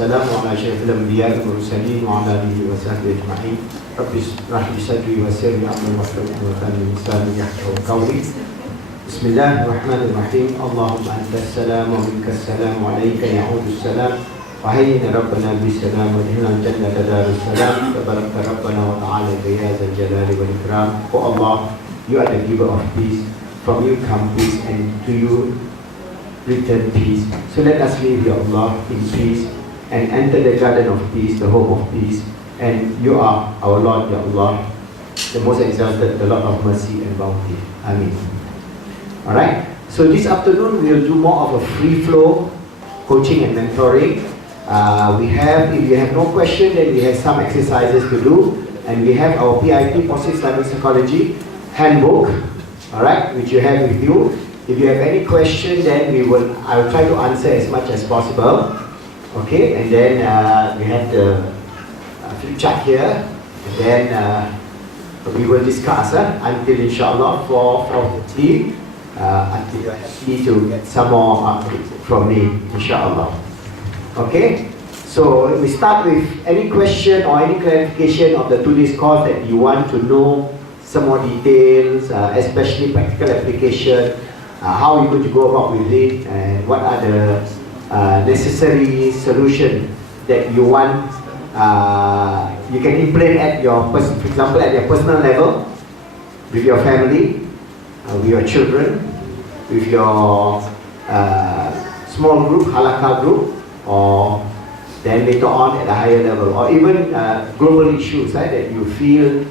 والسلام على أشرف الأنبياء والمرسلين وعلى آله وصحبه أجمعين. رب اشرح لي صدري ويسر لي أمري واحلل عقدة من لساني يفقهوا قولي. بسم الله الرحمن الرحيم. اللهم أنت السلام ومنك السلام وعليك يعود السلام. وحينا ربنا بالسلام وادخلنا الجنة دار السلام. تبارك ربنا وتعالى يا ذا الجلال والإكرام. Oh Allah, you are the giver of peace. From you come peace, and to you return peace. So let us live, Ya Allah, in peace and enter the garden of peace, the home of peace. And you are our Lord, Ya Allah, the most exalted, the Lord of mercy and bounty. Ameen. Alright, so this afternoon we will do more of a free flow coaching and mentoring. If you have no question, then we have some exercises to do. And we have our PIP, Positive Islamic Psychology handbook, alright, which you have with you. If you have any question, then I will try to answer as much as possible. Okay, and then we have the flip chart here, and then we will discuss until inshallah 4:40 until you are happy to get some more updates from me, inshallah. Okay, so we start with any question or any clarification of the today's course that you want to know some more details, especially practical application. How you're going to go about with it, and what are the necessary solutions that you want you can implement at your, for example, at your personal level, with your family, with your children, with your small group, halakha group, or then later on at a higher level, or even global issues that you feel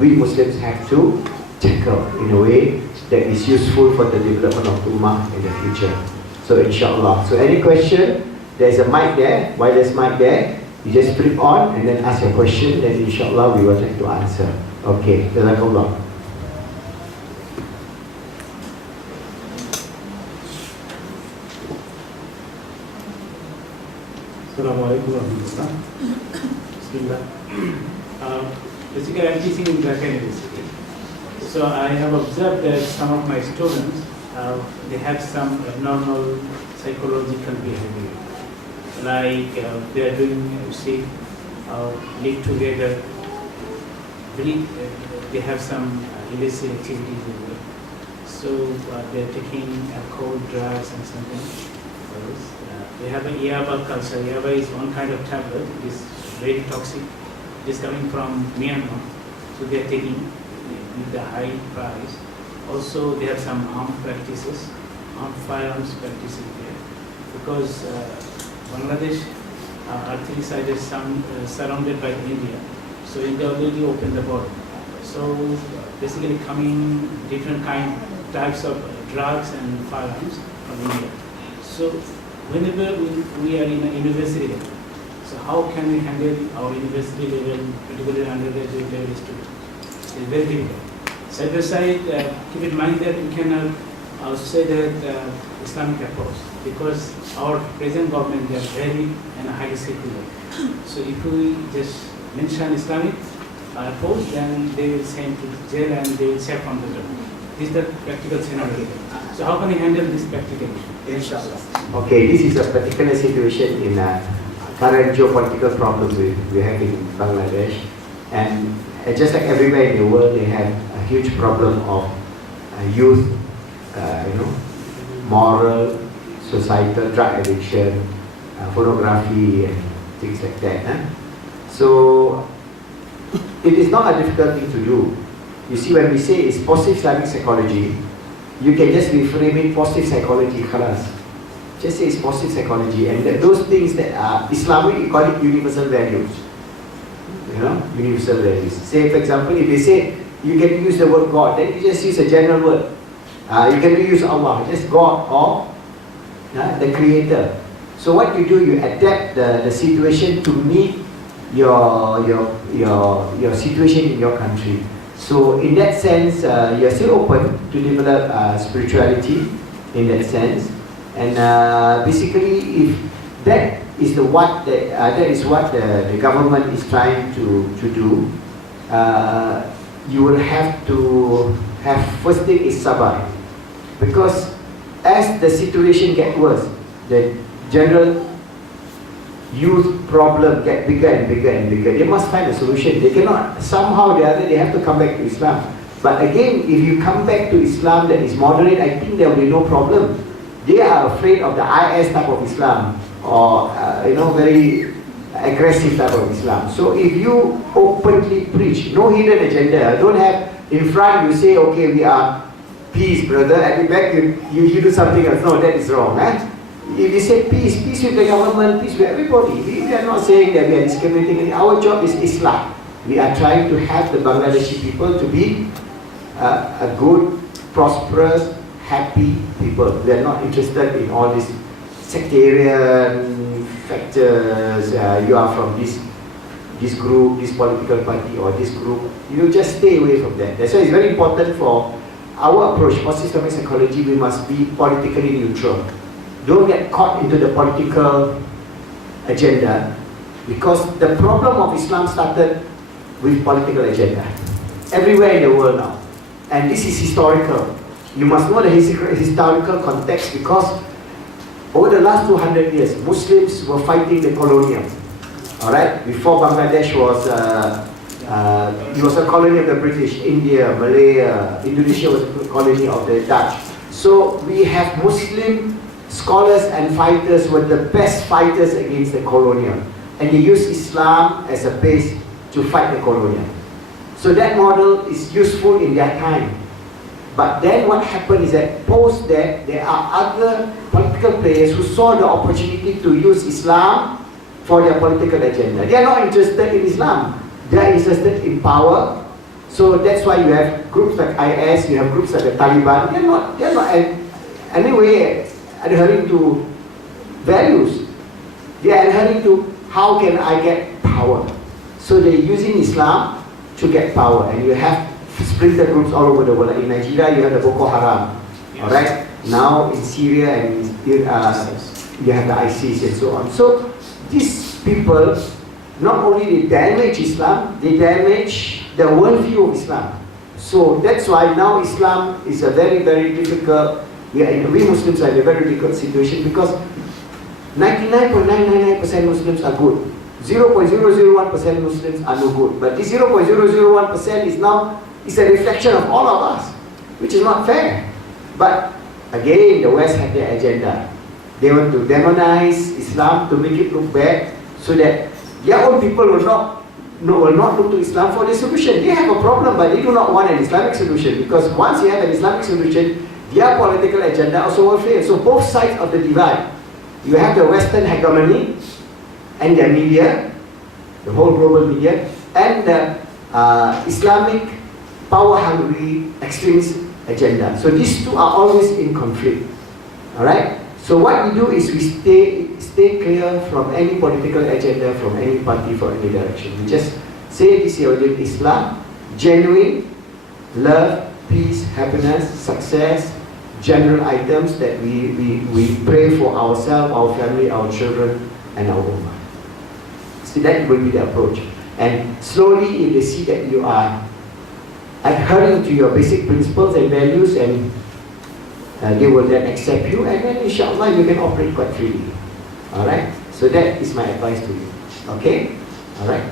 we Muslims have to tackle in a way that is useful for the development of Ummah in the future. So inshallah. So any question, there's a mic there, wireless mic there. You just flip on and then ask your question, then inshallah we will try to answer. Okay, Jazakallah. Assalamu alaikum warahmatullah. Bismillah. Basically, I'm teaching in Dhaka University. So I have observed that some of my students, they have some abnormal psychological behavior. Like they are doing, live together, they have some illicit activities in them. So they are taking alcohol, drugs and something else. They have a Yaba culture. Yaba is one kind of tablet. It is very toxic. It is coming from Myanmar. So they are taking with the high price. Also, they have some armed practices, armed firearms practices there, because Bangladesh are three sided surrounded by India. So India already opened the border. So basically, coming different types of drugs and firearms from India. So whenever we are in a university level, so how can we handle our university level, particularly undergraduate level students? It's very difficult. Side by side, keep in mind that we cannot say that Islamic approach, because our present government, they are very and highly secular. So if we just mention Islamic approach, then they will send to jail and they will sack from the job. This is the practical scenario. So how can we handle this practically? Inshallah. Okay, this is a particular situation in current geopolitical problems we have in Bangladesh, and just like everywhere in the world, they have a huge problem of youth, moral, societal drug addiction, pornography, and things like that. So it is not a difficult thing to do. You see, when we say it's positive Islamic psychology, you can just reframe it positive psychology, khalas. Just say it's positive psychology, and those things that are Islamic, you call it universal values. Universal values. Say, for example, if they say you can use the word God, then you just use a general word. You can use Allah, just God or the Creator. So what you do, you adapt the situation to meet your situation in your country. So in that sense, you are still open to develop spirituality in that sense. And basically, if that is what the government is trying to do, you will have to have, first thing is sabr, because as the situation gets worse, the general youth problem get bigger and bigger and bigger. They must find a solution. They cannot, somehow or the other, they have to come back to Islam. But again, if you come back to Islam that is moderate, I think there will be no problem. They are afraid of the IS type of Islam, or very aggressive type of Islam. So if you openly preach, no hidden agenda, don't have in front you say, okay, we are peace, brother, and in back you do something else. No, that is wrong. If you say peace with the government, peace with everybody, we are not saying that we are discriminating. Our job is Islam. We are trying to have the Bangladeshi people to be a good, prosperous, happy people. We are not interested in all these sectarian factors. You are from this group, this political party, or this group. You just stay away from that. That's why it's very important for our approach for systemic psychology. We must be politically neutral. Don't get caught into the political agenda, because the problem of Islam started with political agenda everywhere in the world now, and this is historical. You must know the historical context, because over the last 200 years, Muslims were fighting the colonial. All right, before Bangladesh was it was a colony of the British, India, Malaya, Indonesia was a colony of the Dutch. So we have Muslim scholars and fighters were the best fighters against the colonial, and they used Islam as a base to fight the colonial. So that model is useful in their time. But then what happened is that post that, there are other political players who saw the opportunity to use Islam for their political agenda. They are not interested in Islam. They are interested in power. So that's why you have groups like IS, you have groups like the Taliban. They are not anyway adhering to values. They are adhering to how can I get power. So they're using Islam to get power. And you have splinter groups all over the world. Like in Nigeria, you have the Boko Haram. All right. Now in Syria and you have the ISIS and so on. So these people, not only they damage Islam, they damage the worldview of Islam. So that's why now Islam is a very, very difficult. We Muslims are in a very difficult situation, because 99.999% Muslims are good. 0.001% Muslims are no good. But this 0.001% is a reflection of all of us, which is not fair. But again, the West have their agenda. They want to demonize Islam to make it look bad, so that their own people will not look to Islam for the solution. They have a problem, but they do not want an Islamic solution, because once you have an Islamic solution, their political agenda also will fail. So both sides of the divide. You have the Western hegemony and their media, the whole global media, and the Islamic power-hungry extremist agenda. So these two are always in conflict. All right. So what we do is we stay clear from any political agenda, from any party, for any direction. We just say this here: Islam, genuine love, peace, happiness, success, general items that we pray for ourselves, our family, our children, and our ummah. So that will be the approach. And slowly, if they see that you are adhering to your basic principles and values, and they will then accept you, and then inshallah you can operate quite freely. Alright? So that is my advice to you. Okay? Alright?